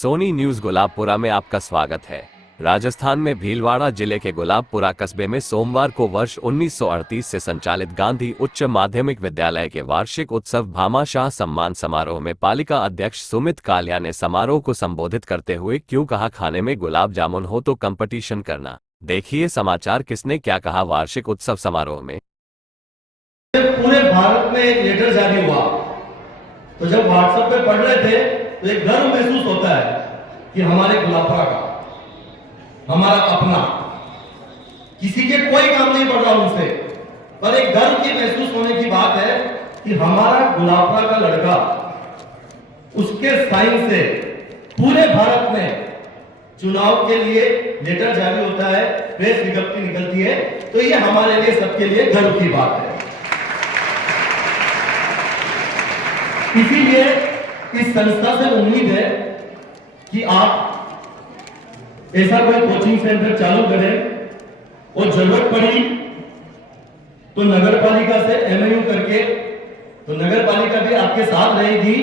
Soni news Gulabpura में आपका स्वागत है। राजस्थान में भीलवाड़ा जिले के गुलाबपुरा कस्बे में सोमवार को वर्ष 1938 से संचालित गांधी उच्च माध्यमिक विद्यालय के वार्षिक उत्सव भामाशाह सम्मान समारोह में पालिका अध्यक्ष सुमित कालिया ने समारोह को संबोधित करते हुए क्यों कहा खाने में गुलाब जामुन हो तो कंपटीशन करना। देखिए समाचार किसने क्या कहा। वार्षिक उत्सव समारोह में पूरे भारत में एक लेटर जारी हुआ, तो जब व्हाट्सएप पे पढ़ रहे थे तो एक गर्व महसूस होता है कि हमारे गुलाबपुरा का, हमारा अपना, किसी के कोई काम नहीं पड़ रहा उनसे, पर एक गर्व की महसूस होने की बात है कि हमारा गुलाबपुरा का लड़का, उसके साइन से पूरे भारत में चुनाव के लिए लेटर जारी होता है, प्रेस विज्ञप्ति निकलती है, तो ये हमारे लिए सबके लिए गर्व की बात है। इसीलिए इस संस्था से उम्मीद है कि आप ऐसा कोई कोचिंग सेंटर चालू करें और जरूरत पड़ी तो नगर पालिका से एमओयू करके, तो नगर पालिका भी आपके साथ रहेगी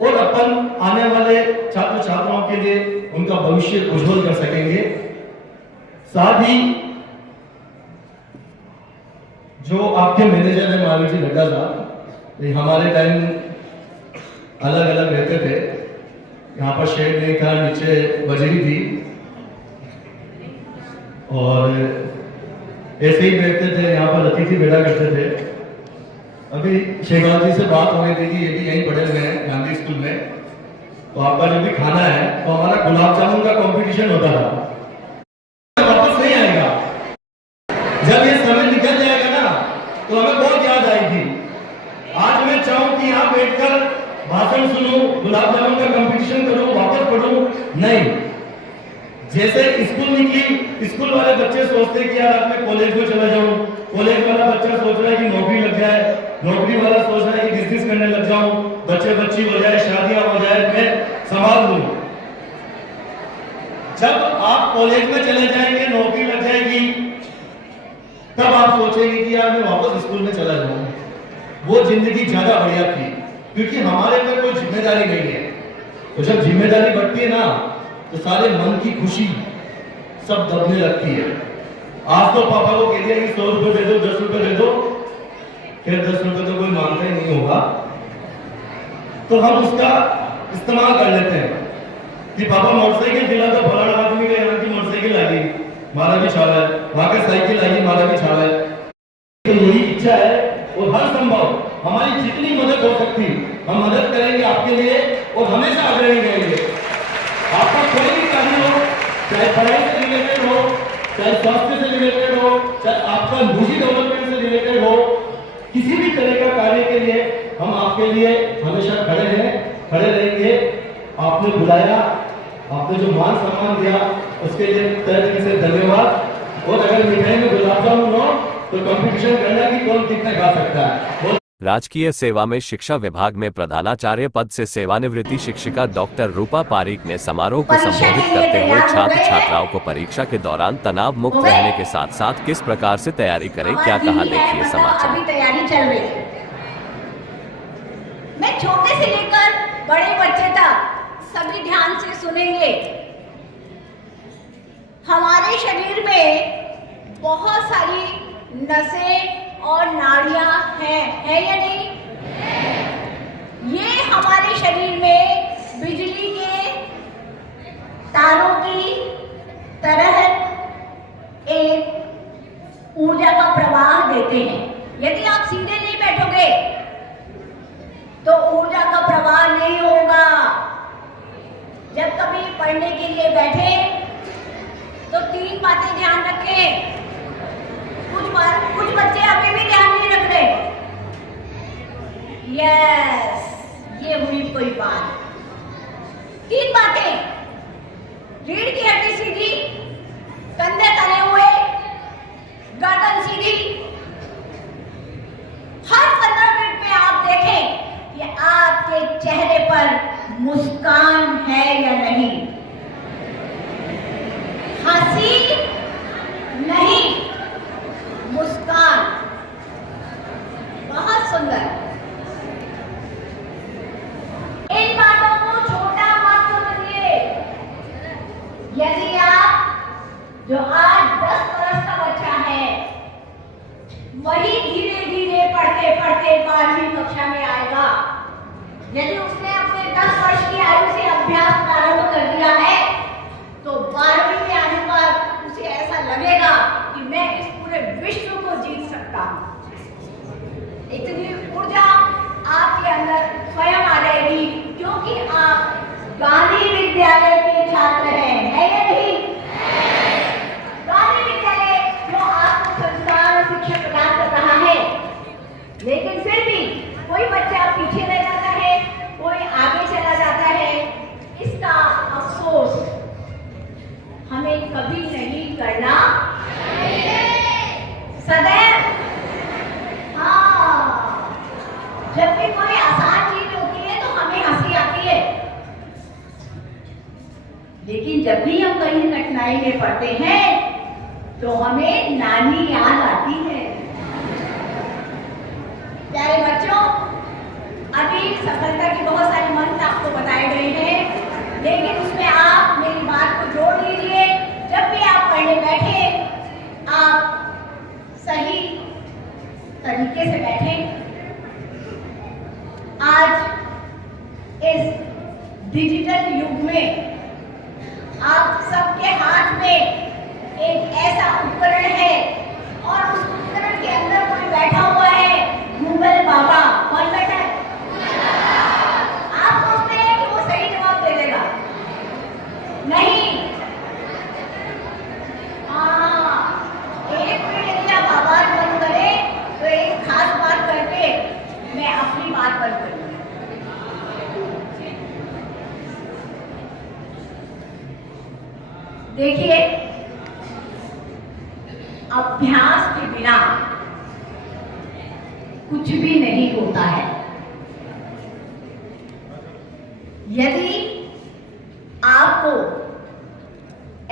और अपन आने वाले छात्र छात्राओं के लिए उनका भविष्य उज्जवल कर सकेंगे। साथ ही जो आपके मैनेजर है महावीर जी नड्डा साहब, हमारे टाइम अलग अलग रहते थे, यहाँ पर शेड नहीं था, नीचे बजरी थी और ऐसे ही बैठते थे, यहाँ पर अतिथि बैठा करते थे। अभी शेखर जी से बात हो रही थी कि ये भी यहीं पढ़े हुए हैं गांधी स्कूल में, तो आपका जो भी खाना है तो हमारा गुलाब जामुन का कंपटीशन होता था। वापस नहीं आएगा, जब ये समय निकल जाएगा ना तो हमें बहुत याद आएगी। आज मैं चाहूं कि यहाँ बैठकर भाषण सुनूं, गुलाब जामुन का कंपटीशन करूं, वापस पढ़ूं, नहीं। जैसे स्कूल निकली, स्कूल वाले बच्चे सोचते कि यार अब मैं कॉलेज में चला जाऊं, कॉलेज वाला बच्चा सोच रहा है कि नौकरी लग जाए, नौकरी वाला सोच रहा है कि बिजनेस करने लग जाऊं, बच्चे बच्ची हो जाए, शादियां हो जाए, मैं संभाल लूं। जब आप कॉलेज में चले जाएंगे, नौकरी लग जाएगी, तब आप सोचेंगे कि यार मैं वापस स्कूल में चला जाऊं। वो जिंदगी ज्यादा बढ़िया थी, क्योंकि हमारे पर कोई जिम्मेदारी नहीं है। तो जब जिम्मेदारी बढ़ती है ना तो सारे मन की खुशी सब दबने लगती है। आज तो पापा को कह दिया कि 100 रुपए दे दो, 10 रुपए दे दो, फिर 10 रुपए तो कोई मानता ही नहीं होगा, तो हम उसका इस्तेमाल कर लेते हैं कि पापा मोटरसाइकिल दिला तो फलाना आदमी के यहाँ की मोटरसाइकिल आ गई, हमारा भी छावा है, वहां का साइकिल आ गई, हमारा भी छावा है। तो यही इच्छा है और हर संभव हमारी जितनी मदद हो सकती हम मदद करेंगे आपके लिए और हमेशा अग्रणी रहेंगे। आपका कोई भी कार्य हो, चाहे पढ़ाई से रिलेटेड हो, चाहे स्वास्थ्य से रिलेटेड हो, चाहे आपका निजी डेवलपमेंट से रिलेटेड हो, किसी भी तरह का कार्य के लिए हम आपके लिए हमेशा खड़े हैं, खड़े रहेंगे। आपने बुलाया, आपने जो मान सम्मान दिया उसके लिए तहे दिल से धन्यवाद। और अगर मिठाई में गुलाब जामुन हो तो कंपटीशन करना कि कौन कितना खा सकता है। राजकीय सेवा में शिक्षा विभाग में प्रधानाचार्य पद से सेवानिवृत्ति शिक्षिका डॉक्टर रूपा पारीक ने समारोह को संबोधित करते हुए छात्र छात्राओं को परीक्षा के दौरान तनाव मुक्त रहने के साथ साथ किस प्रकार से तैयारी करें, क्या कहा, देखिए समाचार। तैयारी चल रही है, मैं छोटे से लेकर बड़े बच्चे तक सभी ध्यान से सुनेंगे। हमारे शरीर में बहुत सारी नसें और नाड़ियां है या नहीं? ये हमारे शरीर में बिजली के तारों की तरह एक ऊर्जा का प्रवाह देते हैं। यदि आप सीधे नहीं बैठोगे तो ऊर्जा का प्रवाह नहीं होगा। जब कभी पढ़ने के लिए बैठे तो 3 बातें ध्यान रखें। कुछ बच्चे अभी भी ध्यान नहीं रख रहे। यस, ये हुई कोई बात। 3 बातें: रीढ़ की हड्डी सीधी, कंधे तने हुए, गर्दन सीधी। हर 15 मिनट में आप देखें कि आपके चेहरे पर मुस्कान है या नहीं, हंसी नहीं, मुस्कान। बहुत सुंदर। इन बातों को छोटा मत समझिए। वही धीरे धीरे पढ़ते पढ़ते 12वीं कक्षा में आएगा। यदि उसने अपने 10 वर्ष की आयु से अभ्यास प्रारंभ कर दिया है तो 12वीं में आने पर उसे ऐसा लगेगा कि मैं इस पूरे विश्व को जीत सकता हूँ। इतनी ऊर्जा आपके अंदर स्वयं आ जाएगी, क्योंकि आप गांधी विद्यालय के छात्र हैं, है या नहीं? गांधी विद्यालय जो आपको संस्कार और शिक्षा प्रदान कर रहा है, लेकिन फिर भी कोई बच्चा पीछे रह जाता है, कोई आगे चला जाता है। इसका अफसोस हमें कभी नहीं करना सदैव। हाँ, जब भी कोई आसान चीज होती है तो हमें हंसी आती है, लेकिन जब भी हम कहीं कठिनाई में पड़ते हैं तो हमें नानी याद आती है। प्यारे बच्चों, अभी सफलता की बहुत सारी मंत्र आपको बताए गए हैं, लेकिन उसमें आप मेरी बात को जोड़ लीजिए। जब भी आप पढ़ने बैठे, आप सही तरीके से बैठें। आज इस डिजिटल युग में आप सबके हाथ में एक ऐसा उपकरण है और उस उपकरण के अंदर कोई बैठा हुआ है, गूगल बाबा। कौन बैठा है? आप सोचते हैं कि वो सही जवाब दे देगा, नहीं। एक मिनट यदि आप आवाज बंद करें तो एक खास बात करके मैं अपनी बात बंद करूंगी। देखिए, अभ्यास के बिना कुछ भी नहीं होता है। यदि आपको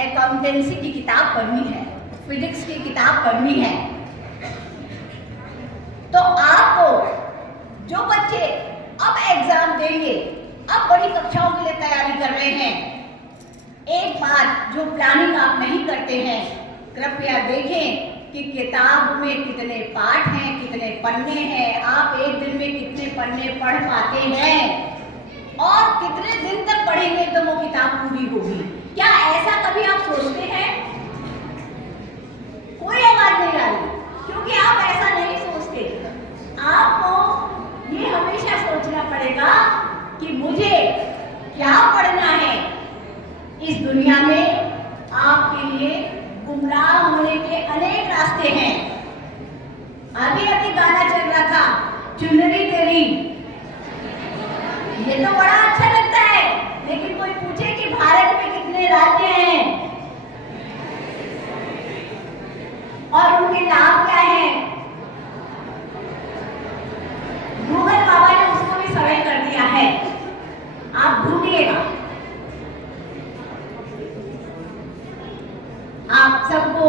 अकाउंटेंसी की किताब पढ़नी है, फिजिक्स की किताब पढ़नी है, तो आपको जो बच्चे अब एग्जाम देंगे, अब बड़ी कक्षाओं के लिए तैयारी कर रहे हैं, एक बात जो प्लानिंग आप नहीं करते हैं, कृपया देखें कि किताब में कितने पाठ हैं, कितने पन्ने हैं, आप एक दिन में कितने पन्ने पढ़ पाते हैं और कितने दिन तक पढ़ेंगे तो वो किताब पूरी होगी। क्या ऐसा कभी आप सोचते हैं? कोई आवाज नहीं आ रही, क्योंकि आप ऐसा नहीं सोचते। आपको ये हमेशा सोचना पड़ेगा कि मुझे क्या पढ़ना है। इस दुनिया में आपके लिए गुमराह होने के अनेक रास्ते हैं। अभी अभी गाना चल रहा था, चुनरी तेरी, ये तो बड़ा अच्छा लगता है, लेकिन कोई पूछे कि भारत में कितने राज्य हैं और उनके नाम क्या हैं? गूगल बाबा ने उसको भी सरल कर दिया है, आप ढूंढिएगा। आप सबको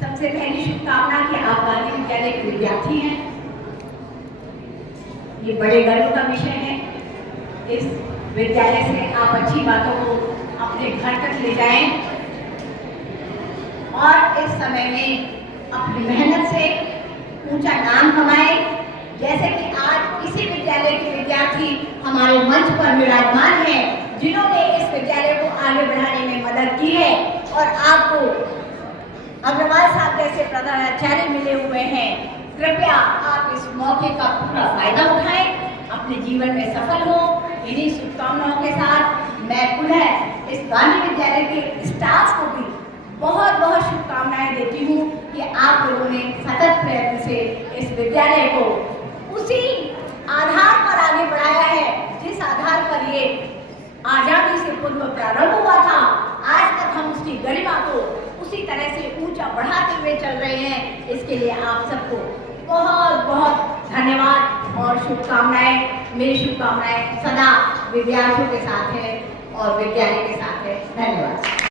सबसे पहली शुभकामना कि आप गांधी विद्यालय के विद्यार्थी हैं। ये बड़े गर्व का विषय है। इस विद्यालय से आप अच्छी बातों को अपने घर तक ले जाएं और इस समय में अपनी मेहनत से ऊंचा नाम कमाएं। जैसे कि आज इसी विद्यालय के विद्यार्थी हमारे मंच पर विराजमान हैं, जिन्होंने इस विद्यालय को आगे बढ़ाने में मदद की है और आपको अग्रवाल साहब जैसे प्रधानाचार्य मिले हुए हैं। कृपया आप इस मौके का पूरा फायदा उठाएं, अपने जीवन में सफल हो। इन्हीं शुभकामनाओं के साथ मैं पुनः इस गांधी विद्यालय के स्टाफ को भी बहुत बहुत शुभकामनाएं देती हूँ कि आप लोगों ने सतत प्रयत्न से इस विद्यालय को उसी आधार पर आगे बढ़ाया है जिस आधार पर ये आजादी से पूर्व प्रारंभ हुआ था। आज तक हम उसकी गरिमा को उसी तरह से ऊंचा बढ़ाते हुए चल रहे हैं। इसके लिए आप सबको बहुत बहुत धन्यवाद और शुभकामनाएं। मेरी शुभकामनाएं सदा विद्यार्थियों के साथ है और विद्यालय के साथ है। धन्यवाद।